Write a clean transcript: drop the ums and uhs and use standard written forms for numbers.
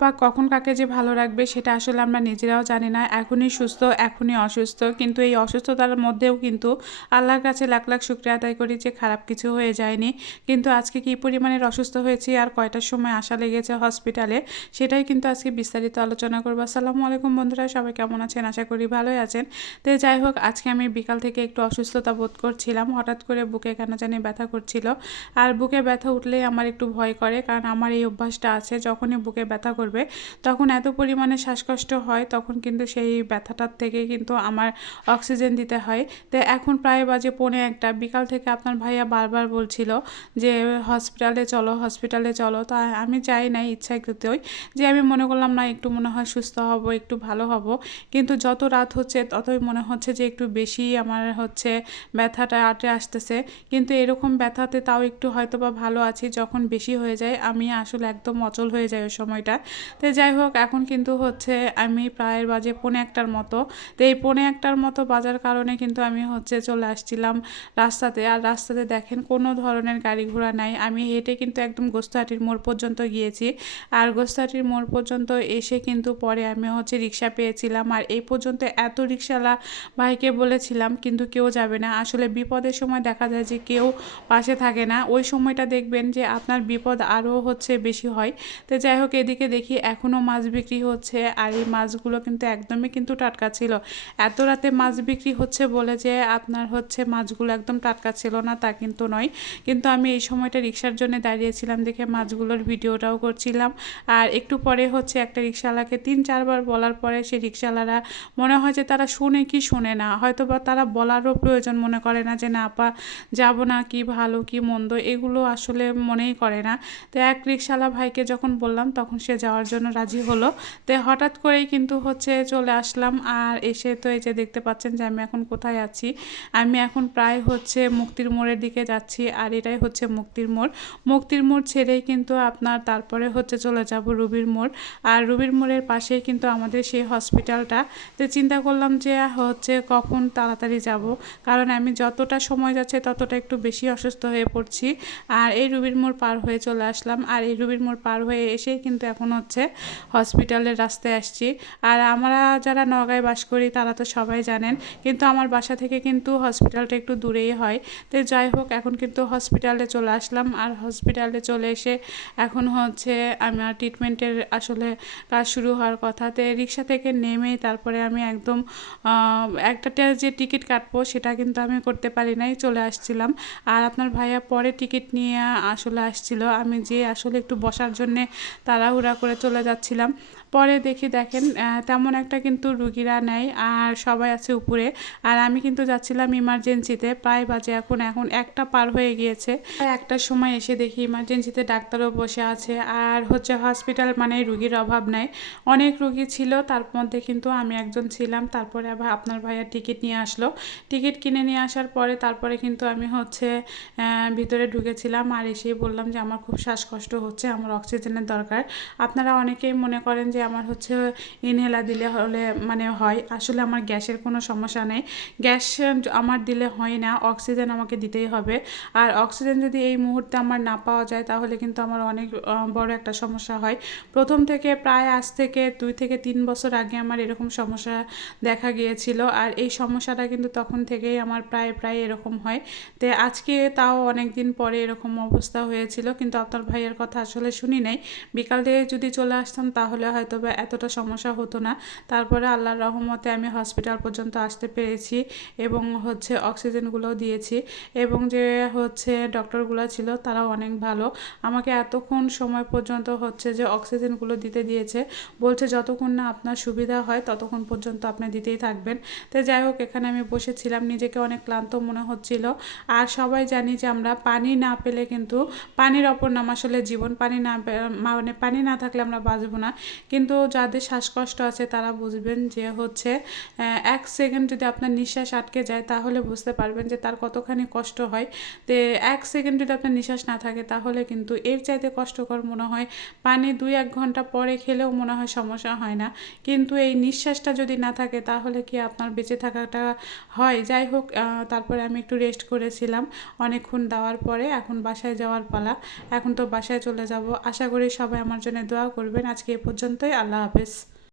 বা কখন কাকে যে ভালো রাখবে সেটা আসলে আমরা নিজেরাও জানি না। এখনই সুস্থ, এখনই অসুস্থ, কিন্তু এই অসুস্থতার মধ্যেও কিন্তু আল্লাহর কাছে লাখ লাখ শুকরিয়া আদায় করি যে খারাপ কিছু হয়ে যায়নি। কিন্তু আজকে কী পরিমাণের অসুস্থ হয়েছি আর কয়টার সময় আসা লেগেছে হসপিটালে, সেটাই কিন্তু আজকে বিস্তারিত আলোচনা করবো। আসসালামু আলাইকুম বন্ধুরা, সবাই কেমন আছেন? আশা করি ভালোই আছেন। তো যাই হোক, আজকে আমি বিকাল থেকে একটু অসুস্থতা বোধ করছিলাম। হঠাৎ করে বুকে কেন জানি ব্যথা করছিল, আর বুকে ব্যথা উঠলেই আমার একটু ভয় করে, কারণ আমার এই অভ্যাসটা আছে, যখনই বুকে ব্যথা করবে তখন এত পরিমাণে শ্বাসকষ্ট হয়, তখন কিন্তু সেই ব্যথাটার থেকে কিন্তু আমার অক্সিজেন দিতে হয়। তো এখন প্রায় বাজে 1:45, বিকাল থেকে আপনার ভাইয়া বারবার বলছিল যে হসপিটালে চলো, হসপিটালে চলো। তো আমি যাই নাই ইচ্ছাকৃতই, যে আমি মনে করলাম না, একটু মনে হয় সুস্থ হব, একটু ভালো হব। কিন্তু যত রাত হচ্ছে ততই মনে হচ্ছে যে একটু বেশি আমার হচ্ছে ব্যথাটা আটে আসতেছে। কিন্তু এরকম ব্যথাতে তাও একটু হয়তো বা ভালো আছি, যখন বেশি হয়ে যায় আমি আসলে একদম অচল হয়ে যায় ওই সময়টা। তো যাই হোক, এখন কিন্তু হচ্ছে আমি প্রায় বাজে 1:45 মতো। তো এই 1:45 মতো বাজার কারণে কিন্তু আমি হচ্ছে চলে আসছিলাম রাস্তাতে। আর রাস্তাতে দেখেন কোনো ধরনের গাড়ি ঘোড়া নাই। আমি হেঁটে কিন্তু একদম গোস্তাহাটির মোড় পর্যন্ত গিয়েছি। আর গোস্তাহাটির মোড় পর্যন্ত এসে কিন্তু পরে আমি হচ্ছে রিক্সা পেয়েছিলাম। আর এই পর্যন্ত এত রিক্সাওয়ালা ভাইকে বলেছিলাম, কিন্তু কেউ যাবে না। আসলে বিপদের সময় দেখা যায় যে কেউ পাশে থাকে না, ওই সময়টা দেখবেন যে আপনার বিপদ আরও হচ্ছে বেশি হয়। তো যাই হোক, এদিকে দেখি এখনও মাছ বিক্রি হচ্ছে, আর এই মাছগুলো কিন্তু একদমই কিন্তু টাটকা ছিল। এত রাতে মাছ বিক্রি হচ্ছে বলে যে আপনার হচ্ছে মাছগুলো একদম টাটকা ছিল না, তা কিন্তু নয়। কিন্তু আমি এই সময়টা রিক্সার জন্য দাঁড়িয়েছিলাম দেখে মাছগুলোর ভিডিওটাও করছিলাম। আর একটু পরে হচ্ছে একটা রিক্সাওয়ালাকে 3-4 বার বলার পরে সেই রিক্সাওয়ালারা মনে হয় যে তারা শুনে কি শোনে না, হয়তো বা তারা বলারও প্রয়োজন মনে করে না যে না আপা যাবো না, কি ভালো কি মন্দ এগুলো আসলে মনেই করে না। তো এক রিক্সাওয়ালা ভাইকে যখন বললাম তখন সে যাওয়ার জন্য রাজি হলো। তো হঠাৎ করেই কিন্তু হচ্ছে চলে আসলাম। আর এসে তো এই যে দেখতে পাচ্ছেন যে আমি এখন কোথায় আছি। আমি এখন প্রায় হচ্ছে মুক্তির মোড়ের দিকে যাচ্ছি, আর এটাই হচ্ছে মুক্তির মোড়। মুক্তির মোড় ছেড়েই কিন্তু আপনার তারপরে হচ্ছে চলে যাব রুবির মোড়। আর রুবির মোড়ের পাশেই কিন্তু আমাদের সেই হসপিটালটা। তো চিন্তা করলাম যে হচ্ছে কখন তাড়াতাড়ি যাব, কারণ আমি যতটা সময় যাচ্ছে ততটা একটু বেশি অসুস্থ হয়ে পড়ছি। আর এই রুবির মোড় পার হয়ে চলে আসলাম। আর এই রুবির মোড় পার হয়ে এসেই কিন্তু এখন হচ্ছে হসপিটালের রাস্তায় আসছি। আর আমরা যারা নওগাঁয় বাস করি তারা তো সবাই জানেন, কিন্তু আমার বাসা থেকে কিন্তু হসপিটালটা একটু দূরেই হয়। তো যাই হোক, এখন কিন্তু হসপিটালে চলে আসলাম। আর হসপিটালে চলে এসে এখন হচ্ছে আমার ট্রিটমেন্টের আসলে কাজ শুরু হওয়ার কথা। তো রিক্সা থেকে নেমেই তারপরে আমি একদম একটা যে টিকিট কাটবো সেটা কিন্তু আমি করতে পারি নাই, চলে আসছিলাম। আর আপনার ভাইয়া পরে টিকিট নিয়ে আসলে আসছিল, আমি যে আসলে একটু বসার জন্যে তাড়াহুড়া করে চলে যাচ্ছিলাম। পরে দেখেন তেমন একটা কিন্তু রুগীরা নেই, আর সবাই আছে উপরে। আর আমি কিন্তু যাচ্ছিলাম ইমার্জেন্সিতে। প্রায় বাজে এখন একটা পার হয়ে গিয়েছে। একটার সময় এসে দেখি ইমার্জেন্সিতে ডাক্তারও বসে আছে। আর হচ্ছে হসপিটাল মানে রুগীর অভাব নাই, অনেক রুগী ছিল, তার মধ্যে কিন্তু আমি একজন ছিলাম। তারপরে আবার আপনার ভাইয়া টিকিট নিয়ে আসলো। টিকিট কিনে নিয়ে আসার পরে তারপরে কিন্তু আমি হচ্ছে ভিতরে ঢুকেছিলাম। আর এসেই বললাম যে আমার খুব শ্বাসকষ্ট হচ্ছে, আমার অক্সিজেনের দরকার। আপনারা অনেকেই মনে করেন যে আমার হচ্ছে ইনহেলার দিলে হলে মানে হয়, আসলে আমার গ্যাসের কোনো সমস্যা নেই। গ্যাস আমার দিলে হয় না, অক্সিজেন আমাকে দিতেই হবে। আর অক্সিজেন যদি এই মুহূর্তে আমার না পাওয়া যায় তাহলে কিন্তু আমার অনেক বড় একটা সমস্যা হয়। প্রথম থেকে প্রায় আজ থেকে 2 থেকে 3 বছর আগে আমার এরকম সমস্যা দেখা গিয়েছিল। আর এই সমস্যাটা কিন্তু তখন থেকেই আমার প্রায় এরকম হয়। তো আজকে তাও অনেক দিন পরে এরকম অবস্থা হয়েছিল, কিন্তু আপনার ভাইয়ের কথা আসলে শুনি নাই। বিকাল থেকে যদি চলে আসতাম তাহলে হয়তো বা এতটা সমস্যা হতো না। তারপরে আল্লাহর রহমতে আমি হসপিটাল পর্যন্ত আসতে পেরেছি, এবং হচ্ছে অক্সিজেনগুলোও দিয়েছি। এবং যে হচ্ছে ডক্টরগুলো ছিল তারাও অনেক ভালো, আমাকে এতক্ষণ সময় পর্যন্ত হচ্ছে যে অক্সিজেনগুলো দিতে দিয়েছে। বলছে যতক্ষণ না আপনার সুবিধা হয় ততক্ষণ পর্যন্ত আপনি দিতেই থাকবেন। তো যাই হোক, এখানে আমি বসেছিলাম, নিজেকে অনেক ক্লান্ত মনে হচ্ছিল। আর সবাই জানি যে আমরা পানি না পেলে কিন্তু, পানির অপর নাম আসলে জীবন, পানি না মানে পানি না থাকলে আমরা বাঁচবো না। কিন্তু যাদের শ্বাসকষ্ট আছে তারা বুঝবেন যে হচ্ছে 1 সেকেন্ড যদি আপনার নিঃশ্বাস আটকে যায় তাহলে বুঝতে পারবেন যে তার কতখানি কষ্ট হয়। তো 1 সেকেন্ড যদি আপনার নিঃশ্বাস না থাকে তাহলে কিন্তু এর চাইতে কষ্টকর মনে হয় পানি 2-1 ঘন্টা পরে খেলেও মনে হয় সমস্যা হয় না। কিন্তু এই নিঃশ্বাসটা যদি না থাকে তাহলে কি আপনার বেঁচে থাকাটা হয়? যাই হোক, তারপরে আমি একটু রেস্ট করেছিলাম অনেকক্ষণ দেওয়ার পরে। এখন বাসায় যাওয়ার পালা, এখন তো বাসায় চলে যাব। আশা করি সবাই আমার জন্য দোয়া করবেন। আজকে এ পর্যন্তই। আল্লাহ হাফেজ।